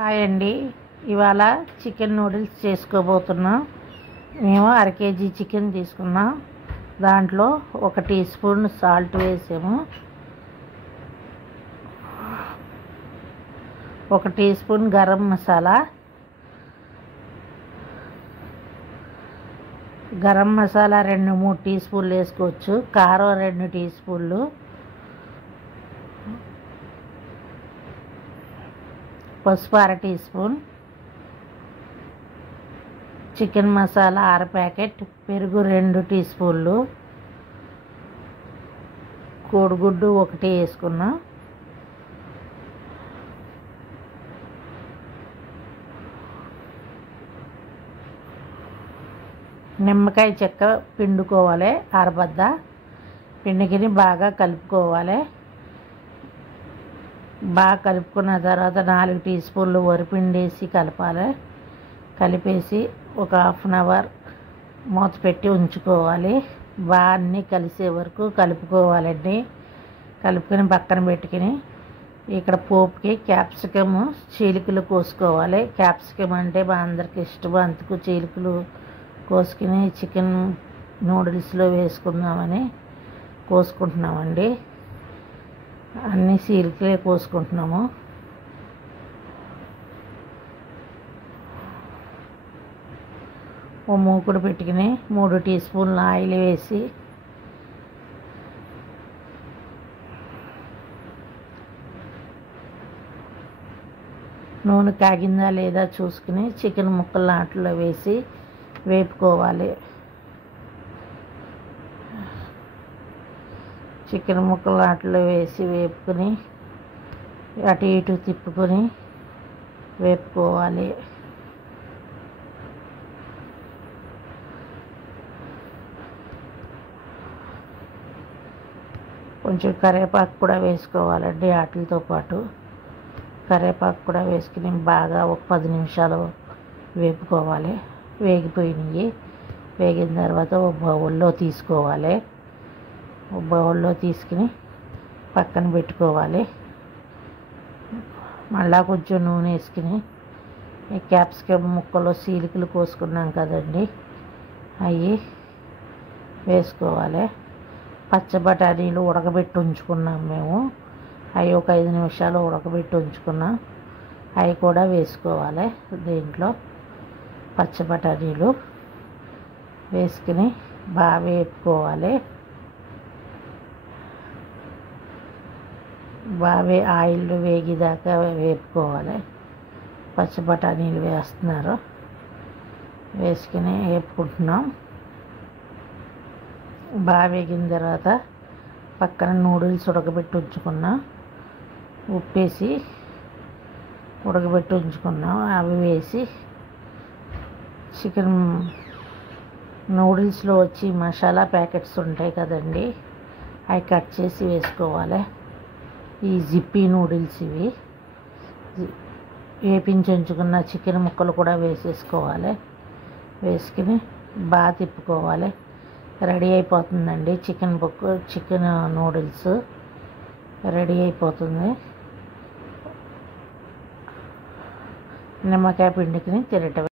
Hi అండి. ఇవాళ chicken noodles చేసుకోబోతున్నాం. మేము అర కేజీ చికెన్ తీసుకున్నాం. దాంట్లో 1 టీ స్పూన్ సాల్ట్ వేసాము, 1 టీ స్పూన్ గరం మసాలా, గరం మసాలా 2-3 టీ స్పూన్లు వేసుకోవచ్చు. కారం 2 టీ స్పూన్లు, పసుపు 1/2 teaspoon, chicken masala 1/2 packet, పెరుగు 2 టీ స్పూన్లు, కోడిగుడ్డు 1 వేసుకున్నాం. నిమ్మకాయ చెక్క పిండుకోవాలి, అరబద్ద పిండికిని బాగా కలుపుకోవాలి. బాగా కలుపుకున్న తర్వాత 4 టీ స్పూన్లు వరిపిండి వేసి కలపాలి. కలిపేసి ఒక ½ అవర్ మూత పెట్టి ఉంచుకోవాలి. బాగా అన్నీ కలిసే వరకు కలుపుకోవాలండి. కలుపుకొని పక్కన పెట్టుకుని ఇక్కడ పోపుకి క్యాప్సికమ్ చీలికలు కోసుకోవాలి. క్యాప్సికమ్ అంటే మా అందరికి ఇష్టం, అందుకు చీలికలు కోసుకుని చికెన్ నూడిల్స్లో వేసుకుందామని కోసుకుంటున్నామండి. అన్నీ చీలికలే కోసుకుంటున్నాము. ఓ మూకుడు పెట్టుకుని 3 టీ స్పూన్ల ఆయిల్ వేసి నూనె కాగిందా లేదా చూసుకుని చికెన్ ముక్కలు నాట్లో వేసి వేపుకోవాలి. చికెన్ ముక్కలు వాటిలో వేసి వేపుకొని అటు ఇటు తిప్పుకొని వేపుకోవాలి. కొంచెం కరివేపాకు కూడా వేసుకోవాలండి. వాటితో పాటు కరివేపాకు కూడా వేసుకుని బాగా ఒక 10 నిమిషాలు వేపుకోవాలి. వేగిపోయినాయి. వేగిన తర్వాత ఒక బౌల్లో తీసుకోవాలి. ఒక బౌల్లో తీసుకుని పక్కన పెట్టుకోవాలి. మళ్ళా కొంచెం నూనె వేసుకుని ఈ క్యాప్సికమ్ ముక్కలు చీలికలు కోసుకున్నాం కదండి, అవి వేసుకోవాలి. పచ్చ బఠానీలు ఉడకబెట్టి ఉంచుకున్నాం మేము, అవి ఒక 5 నిమిషాలు ఉడకబెట్టి ఉంచుకున్నాం. అవి కూడా వేసుకోవాలి. దీంట్లో పచ్చ బఠానీలు వేసుకుని బాగా వేపుకోవాలి. బాగా ఆయిల్ వేగిదాకా వేపుకోవాలి. పచ్చి బఠానీలు వేస్తున్నారు, వేసుకుని వేపుకుంటున్నాం. బాగా వేగిన తర్వాత పక్కన నూడిల్స్ ఉడకబెట్టి ఉంచుకున్నాం, ఉప్పేసి ఉడకబెట్టి ఉంచుకున్నాం. అవి వేసి చికెన్ నూడిల్స్లో వచ్చి మసాలా ప్యాకెట్స్ ఉంటాయి కదండి, అవి కట్ చేసి వేసుకోవాలి. ఈ జిప్పీ నూడిల్స్ ఇవి వేపించి ఉంచుకున్న చికెన్ ముక్కలు కూడా వేసేసుకోవాలి. వేసుకుని బాగా తిప్పుకోవాలి. రెడీ అయిపోతుందండి చికెన్ నూడిల్స్ రెడీ అయిపోతుంది. నిమ్మకాయ పిండికి తినటం.